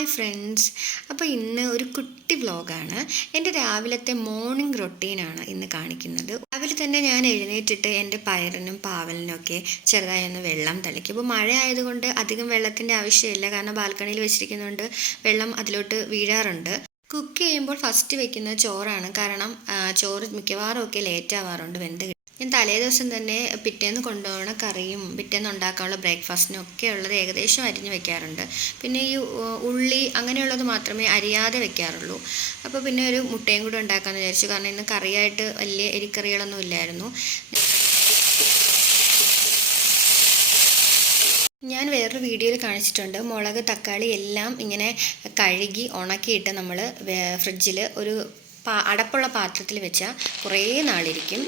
Hi friends. അപ്പോൾ ഇന്ന് ഒരു കുട്ടി വ്ലോഗാണ്. എൻ്റെ രാവിലത്തെ മോർണിംഗ് റൊട്ടീനാണ് ഇന്ന് കാണിക്കുന്നത്. രാവിലെ തന്നെ ഞാൻ എഴുന്നേറ്റിട്ട് എൻ്റെ പയറിനും പാവലിനും ഒക്കെ ചെറുതായി ഒന്ന് വെള്ളം തളിക്കും. ഇപ്പോൾ മഴ ആയതുകൊണ്ട് അധികം വെള്ളത്തിൻ്റെ ആവശ്യമില്ല, കാരണം ബാൽക്കണിയിൽ വെച്ചിരിക്കുന്നതുകൊണ്ട് വെള്ളം അതിലോട്ട് വീഴാറുണ്ട്. കുക്ക് ചെയ്യുമ്പോൾ ഫസ്റ്റ് വെക്കുന്നത് ചോറാണ്, കാരണം ചോറ് മിക്കവാറും ഒക്കെ ലേറ്റ് ആവാറുണ്ട് വെന്ത്. ഞാൻ തലേ ദിവസം തന്നെ പിറ്റേന്ന് കൊണ്ടുപോകണ കറിയും പിറ്റേന്ന് ഉണ്ടാക്കാനുള്ള ബ്രേക്ക്ഫാസ്റ്റിനും ഒക്കെ ഉള്ളത് ഏകദേശം അരിഞ്ഞ് വെക്കാറുണ്ട്. പിന്നെ ഈ ഉള്ളി അങ്ങനെയുള്ളത് മാത്രമേ അരിയാതെ വെക്കാറുള്ളൂ. അപ്പോൾ പിന്നെ ഒരു മുട്ടയും കൂടെ ഉണ്ടാക്കാമെന്ന് വിചാരിച്ചു, കാരണം ഇന്ന് കറിയായിട്ട് വലിയ എരിക്കറികളൊന്നും ഇല്ലായിരുന്നു. ഞാൻ വേറൊരു വീഡിയോയിൽ കാണിച്ചിട്ടുണ്ട്, മുളക് തക്കാളി എല്ലാം ഇങ്ങനെ കഴുകി ഉണക്കിയിട്ട് നമ്മൾ ഫ്രിഡ്ജിൽ ഒരു അടപ്പുള്ള പാത്രത്തിൽ വെച്ചാൽ കുറേ നാളിരിക്കും.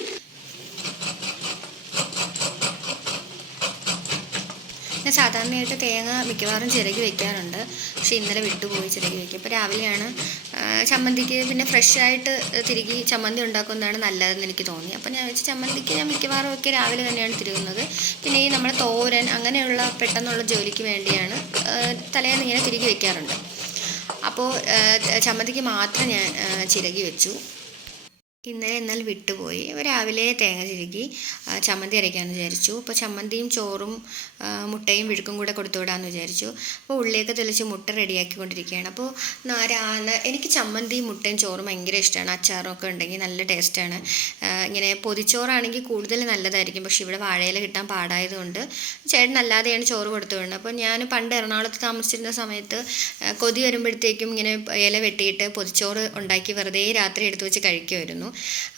ഞാൻ സാധാരണയായിട്ട് തേങ്ങ മിക്കവാറും ചിരകി വെക്കാറുണ്ട്, പക്ഷേ ഇന്നലെ വിട്ടുപോയി ചിരകി വയ്ക്കും. ഇപ്പോൾ രാവിലെയാണ് ചമ്മന്തിക്ക് പിന്നെ ഫ്രഷായിട്ട് തിരുകി ചമ്മന്തി ഉണ്ടാക്കുന്നതാണ് നല്ലതെന്ന് എനിക്ക് തോന്നി. അപ്പോൾ ഞാൻ വെച്ച് ചമ്മന്തിക്ക് ഞാൻ മിക്കവാറും ഒക്കെ രാവിലെ തന്നെയാണ് തിരുകുന്നത്. പിന്നെ ഈ നമ്മുടെ തോരൻ അങ്ങനെയുള്ള പെട്ടെന്നുള്ള ജോലിക്ക് വേണ്ടിയാണ് തലേന്ന് ഇങ്ങനെ തിരുകി വെക്കാറുണ്ട്. അപ്പോൾ ചമ്മന്തിക്ക് മാത്രം ഞാൻ ചിരകി വെച്ചു. ഇന്നലെ എന്നാൽ വിട്ടുപോയി. രാവിലെ തേങ്ങ ചിരകി ചമ്മന്തി അരയ്ക്കാമെന്ന് വിചാരിച്ചു. അപ്പോൾ ചമ്മന്തിയും ചോറും മുട്ടയും വിഴുക്കും കൂടെ കൊടുത്തു വിടാമെന്ന് വിചാരിച്ചു. അപ്പോൾ ഉള്ളിയൊക്കെ തെളിച്ച് മുട്ട റെഡിയാക്കിക്കൊണ്ടിരിക്കുകയാണ്. അപ്പോൾ എനിക്ക് ചമ്മന്തിയും മുട്ടയും ചോറും ഭയങ്കര ഇഷ്ടമാണ്. അച്ചാറും ഒക്കെ ഉണ്ടെങ്കിൽ നല്ല ടേസ്റ്റാണ്. ഇങ്ങനെ പൊതിച്ചോറാണെങ്കിൽ കൂടുതൽ നല്ലതായിരിക്കും, പക്ഷേ ഇവിടെ വാഴയില കിട്ടാൻ പാടായതുകൊണ്ട് ചേട്ടൻ അല്ലാതെയാണ് ചോറ് കൊടുത്തു വിടുന്നത്. അപ്പോൾ ഞാൻ പണ്ട് എറണാകുളത്ത് താമസിച്ചിരുന്ന സമയത്ത് കൊതി വരുമ്പോഴത്തേക്കും ഇങ്ങനെ ഇല വെട്ടിയിട്ട് പൊതിച്ചോറ് ഉണ്ടാക്കി വെറുതെ രാത്രി എടുത്തു വെച്ച് കഴിക്കുമായിരുന്നു.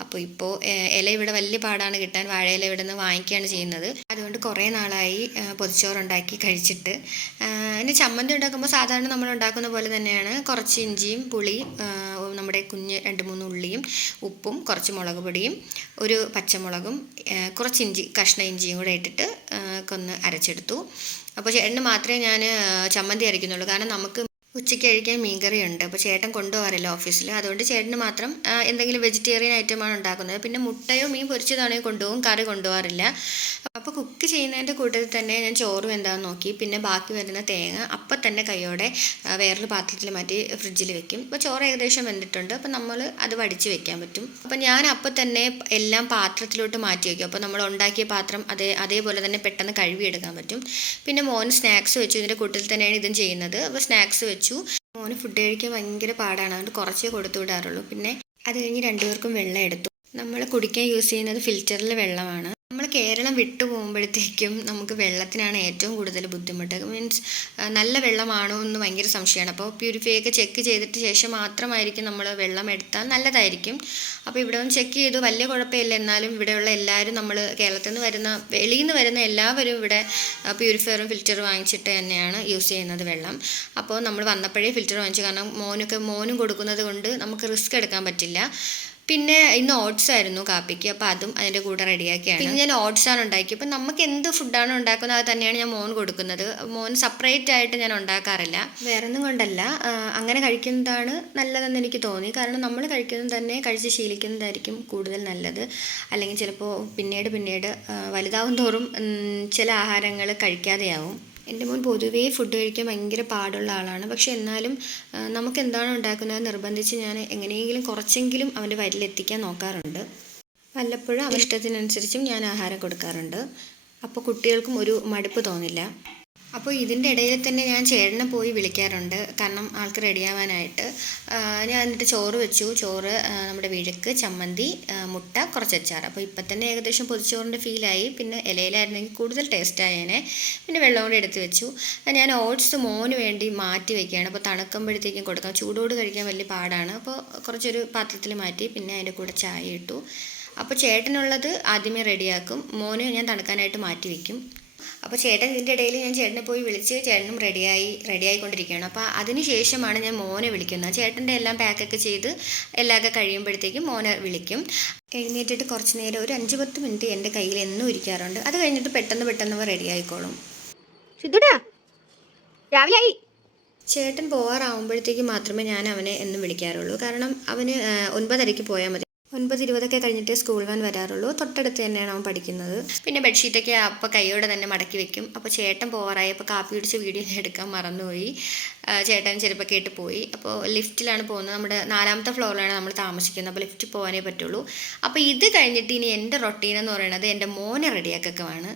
അപ്പോൾ ഇപ്പോൾ ഇല ഇവിടെ വലിയ പാടാണ് കിട്ടാൻ, വാഴയില ഇവിടെ നിന്ന് വാങ്ങിക്കുകയാണ് ചെയ്യുന്നത്. അതുകൊണ്ട് കുറേ നാളായി പൊതിച്ചോറുണ്ടാക്കി കഴിച്ചിട്ട്. പിന്നെ ചമ്മന്തി ഉണ്ടാക്കുമ്പോൾ സാധാരണ നമ്മൾ ഉണ്ടാക്കുന്ന പോലെ തന്നെയാണ്. കുറച്ച് ഇഞ്ചിയും പുളി, നമ്മുടെ കുഞ്ഞ് 2-3 ഉള്ളിയും ഉപ്പും കുറച്ച് മുളക് പൊടിയും ഒരു പച്ചമുളകും കുറച്ച് കഷ്ണ ഇഞ്ചിയും കൂടെ ഇട്ടിട്ട് ഒന്ന് അരച്ചെടുത്തു. അപ്പോൾ ചേട്ടന് മാത്രമേ ഞാൻ ചമ്മന്തി അരയ്ക്കുന്നുള്ളൂ, കാരണം നമുക്ക് ഉച്ചയ്ക്ക് കഴിക്കാൻ മീൻകറിയുണ്ട്. അപ്പോൾ ചേട്ടൻ കൊണ്ടുപോകാറില്ല ഓഫീസിൽ, അതുകൊണ്ട് ചേട്ടന് മാത്രം എന്തെങ്കിലും വെജിറ്റേറിയൻ ഐറ്റമാണ് ഉണ്ടാക്കുന്നത്. പിന്നെ മുട്ടയോ മീൻ പൊരിച്ചതാണെങ്കിൽ കൊണ്ടുപോകും, കറി കൊണ്ടുപോകാറില്ല. അപ്പോൾ കുക്ക് ചെയ്യുന്നതിൻ്റെ കൂട്ടത്തിൽ തന്നെ ഞാൻ ചോറും എന്താണെന്ന് നോക്കി. പിന്നെ ബാക്കി വരുന്ന തേങ്ങ അപ്പം തന്നെ കൈയോടെ വേറൊരു പാത്രത്തിൽ മാറ്റി ഫ്രിഡ്ജിൽ വെക്കും. അപ്പോൾ ചോറ് ഏകദേശം വെന്തിട്ടുണ്ട്, അപ്പോൾ നമ്മൾ അത് വടിച്ച് വെക്കാൻ പറ്റും. അപ്പോൾ ഞാൻ അപ്പം തന്നെ എല്ലാം പാത്രത്തിലോട്ട് മാറ്റി വയ്ക്കും. അപ്പോൾ നമ്മൾ ഉണ്ടാക്കിയ പാത്രം അതേപോലെ തന്നെ പെട്ടെന്ന് കഴുകിയെടുക്കാൻ പറ്റും. പിന്നെ മോന് സ്നാക്സ് വെച്ചു, ഇതിൻ്റെ കൂട്ടത്തിൽ തന്നെയാണ് ഇതും ചെയ്യുന്നത്. അപ്പോൾ സ്നാക്സ് വെച്ചു. മോന് ഫുഡ് കഴിക്കാൻ ഭയങ്കര പാടാണ്, അതുകൊണ്ട് കുറച്ചേ കൊടുത്തു വിടാറുള്ളൂ. പിന്നെ അത് കഴിഞ്ഞ് 2 പേർക്കും വെള്ളം എടുത്തു. നമ്മൾ കുടിക്കാൻ യൂസ് ചെയ്യുന്നത് ഫിൽറ്ററിലെ വെള്ളമാണ്. നമ്മൾ കേരളം വിട്ടു പോകുമ്പോഴത്തേക്കും നമുക്ക് വെള്ളത്തിനാണ് ഏറ്റവും കൂടുതൽ ബുദ്ധിമുട്ട്. മീൻസ് നല്ല വെള്ളമാണോ എന്ന് ഭയങ്കര സംശയമാണ്. അപ്പോൾ പ്യൂരിഫൈ ഒക്കെ ചെക്ക് ചെയ്തിട്ട് ശേഷം മാത്രമായിരിക്കും നമ്മൾ വെള്ളം എടുത്താൽ നല്ലതായിരിക്കും. അപ്പോൾ ഇവിടെ ഒന്ന് ചെക്ക് ചെയ്തു, വലിയ കുഴപ്പമില്ല. എന്നാലും ഇവിടെയുള്ള എല്ലാവരും, നമ്മൾ കേരളത്തിൽ നിന്ന് വരുന്ന വെളിയിൽ നിന്ന് വരുന്ന എല്ലാവരും ഇവിടെ പ്യൂരിഫയറും ഫിൽറ്ററും വാങ്ങിച്ചിട്ട് തന്നെയാണ് യൂസ് ചെയ്യുന്നത് വെള്ളം. അപ്പോൾ നമ്മൾ വന്നപ്പോഴേ ഫിൽറ്റർ വാങ്ങിച്ചു, കാരണം മോനും കൊടുക്കുന്നത് കൊണ്ട് നമുക്ക് റിസ്ക് എടുക്കാൻ പറ്റില്ല. പിന്നെ ഇന്ന് ഓട്സ് ആയിരുന്നു കാപ്പിക്ക്, അപ്പോൾ അതും അതിൻ്റെ കൂടെ റെഡിയാക്കിയാണ്. പിന്നെ ഞാൻ ഓട്സാണ് ഉണ്ടാക്കി. അപ്പം നമുക്ക് എന്ത് ഫുഡാണ് ഉണ്ടാക്കുന്നത് അത് തന്നെയാണ് ഞാൻ മോന് കൊടുക്കുന്നത്. മോന് സെപ്പറേറ്റ് ആയിട്ട് ഞാൻ ഉണ്ടാക്കാറില്ല. വേറെ ഒന്നും കൊണ്ടല്ല, അങ്ങനെ കഴിക്കുന്നതാണ് നല്ലതെന്ന് എനിക്ക് തോന്നി. കാരണം നമ്മൾ കഴിക്കുന്നത് തന്നെ കഴിച്ച് ശീലിക്കുന്നതായിരിക്കും കൂടുതൽ നല്ലത്. അല്ലെങ്കിൽ ചിലപ്പോൾ പിന്നീട് വലുതാവും തോറും ചില ആഹാരങ്ങൾ കഴിക്കാതെയാവും. എൻ്റെ മോൻ പൊതുവേ ഫുഡ് കഴിക്കാൻ ഭയങ്കര പാടുള്ള ആളാണ്. പക്ഷെ എന്നാലും നമുക്ക് എന്താണ് ഉണ്ടാക്കുന്നത് നിർബന്ധിച്ച് ഞാൻ എങ്ങനെയെങ്കിലും കുറച്ചെങ്കിലും അവൻ്റെ വയറ്റിലെത്തിക്കാൻ നോക്കാറുണ്ട്. വല്ലപ്പോഴും അവൻ്റെ ഇഷ്ടത്തിനനുസരിച്ചും ഞാൻ ആഹാരം കൊടുക്കാറുണ്ട്. അപ്പോൾ കുട്ടികൾക്കും ഒരു മടുപ്പ് തോന്നില്ല. അപ്പോൾ ഇതിൻ്റെ ഇടയിൽ തന്നെ ഞാൻ ചേട്ടനെ പോയി വിളിക്കാറുണ്ട്, കാരണം ആൾക്ക് റെഡിയാവാനായിട്ട്. ഞാൻ എന്നിട്ട് ചോറ് വെച്ചു. ചോറ് നമ്മുടെ വിഴുക്ക്, ചമ്മന്തി, മുട്ട, കുറച്ച് അച്ചാർ. അപ്പോൾ ഇപ്പം തന്നെ ഏകദേശം പൊതിച്ചോറിൻ്റെ ഫീലായി. പിന്നെ ഇലയിലായിരുന്നെങ്കിൽ കൂടുതൽ ടേസ്റ്റായേനെ. പിന്നെ വെള്ളം കൂടി എടുത്ത് വെച്ചു. ഞാൻ ഓട്സ് മോന് വേണ്ടി മാറ്റി വയ്ക്കുകയാണ്. അപ്പോൾ തണുക്കുമ്പോഴത്തേക്കും കൊടുക്കാം, ചൂടോട് കഴിക്കാൻ വലിയ പാടാണ്. അപ്പോൾ കുറച്ചൊരു പാത്രത്തിൽ മാറ്റി, പിന്നെ അതിൻ്റെ കൂടെ ചായ ഇട്ടു. അപ്പോൾ ചേട്ടനുള്ളത് ആദ്യമേ റെഡിയാക്കും, മോന് ഞാൻ തണുക്കാനായിട്ട് മാറ്റി വയ്ക്കും. അപ്പോൾ ചേട്ടൻ ഇതിൻ്റെ ഇടയിൽ ഞാൻ ചേട്ടനെ പോയി വിളിച്ച് ചേട്ടനും റെഡിയായിക്കൊണ്ടിരിക്കുകയാണ്. അപ്പോൾ അതിന് ശേഷമാണ് ഞാൻ മോനെ വിളിക്കുന്നത്. ചേട്ടൻ്റെ എല്ലാം പാക്കൊക്കെ ചെയ്ത് എല്ലാമൊക്കെ കഴിയുമ്പോഴത്തേക്കും മോനെ വിളിക്കും. എഴുന്നേറ്റിട്ട് കുറച്ച് നേരം ഒരു 5-10 മിനിറ്റ് എൻ്റെ കയ്യിൽ എന്നും ഇരിക്കാറുണ്ട്. അത് കഴിഞ്ഞിട്ട് പെട്ടെന്ന് റെഡി ആയിക്കോളും. സിദ്ധുടാ രാവിലെ ആയി. ചേട്ടൻ പോകാറാവുമ്പോഴത്തേക്ക് മാത്രമേ ഞാൻ അവനെ എന്നും വിളിക്കാറുള്ളൂ, കാരണം അവന് 9:30 പോയാൽ മതി. 9:20 കഴിഞ്ഞിട്ട് സ്കൂൾ വാൻ വരാറുള്ളൂ. തൊട്ടടുത്ത് തന്നെയാണ് അവൻ പഠിക്കുന്നത്. പിന്നെ ബെഡ്ഷീറ്റൊക്കെ അപ്പോൾ കൈയോടെ തന്നെ മടക്കി വെക്കും. അപ്പോൾ ചേട്ടൻ പോകാറായപ്പോൾ കാപ്പി പിടിച്ച വീഡിയോ എടുക്കാൻ മറന്നുപോയി. ചേട്ടൻ ചെരുപ്പൊക്കെ ഇട്ട് പോയി. അപ്പോൾ ലിഫ്റ്റിലാണ് പോകുന്നത്. നമ്മുടെ 4ാമത്തെ ഫ്ലോറിലാണ് നമ്മൾ താമസിക്കുന്നത്. അപ്പോൾ ലിഫ്റ്റിൽ പോകാനേ പറ്റുള്ളൂ. അപ്പോൾ ഇത് കഴിഞ്ഞിട്ട് ഇനി എൻ്റെ റൊട്ടീൻ എന്ന് പറയുന്നത് എൻ്റെ മോനെ റെഡിയാക്കുകയാണ്.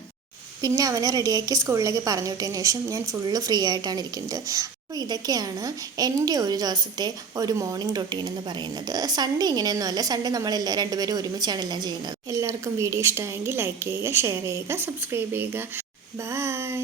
പിന്നെ അവനെ റെഡിയാക്കി സ്കൂളിലേക്ക് പറഞ്ഞു വിട്ടതിന് ശേഷം ഞാൻ ഫുള്ള് ഫ്രീ ആയിട്ടാണ് ഇരിക്കുന്നത്. അപ്പോൾ ഇതൊക്കെയാണ് എൻ്റെ ഒരു ദിവസത്തെ ഒരു മോർണിംഗ് റൊട്ടീൻ എന്ന് പറയുന്നത്. സൺഡേ ഇങ്ങനെയൊന്നുമല്ല. സൺഡേ നമ്മളെല്ലാം രണ്ടുപേരും ഒരുമിച്ചാണ് എല്ലാം ചെയ്യുന്നത്. എല്ലാവർക്കും വീഡിയോ ഇഷ്ടമായെങ്കിൽ ലൈക്ക് ചെയ്യുക, ഷെയർ ചെയ്യുക, സബ്സ്ക്രൈബ് ചെയ്യുക. ബൈ.